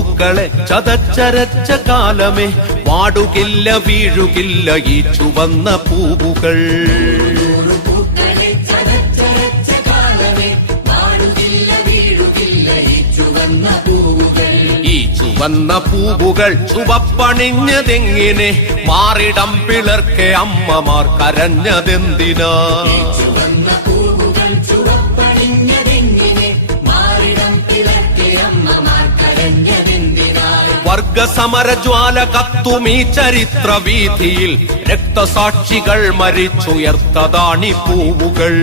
പൂക്കളെ ചതച്ചരച്ച കാലമേ വാടുകില്ല വീഴുകില്ല ഈ ചുവന്ന പൂവുകൾ. ഈ ചുവന്ന പൂവുകൾ ചുവപ്പണിഞ്ഞതെങ്ങിനെ മാറിടം പിളർക്കെ അമ്മമാർ കരഞ്ഞതെന്തിനാ? വർഗസമരജ്വാല കത്തുമീ ചരിത്ര വീഥിയിൽ രക്തസാക്ഷികൾ മരിച്ചുയർത്തതാണി പൂവുകൾ.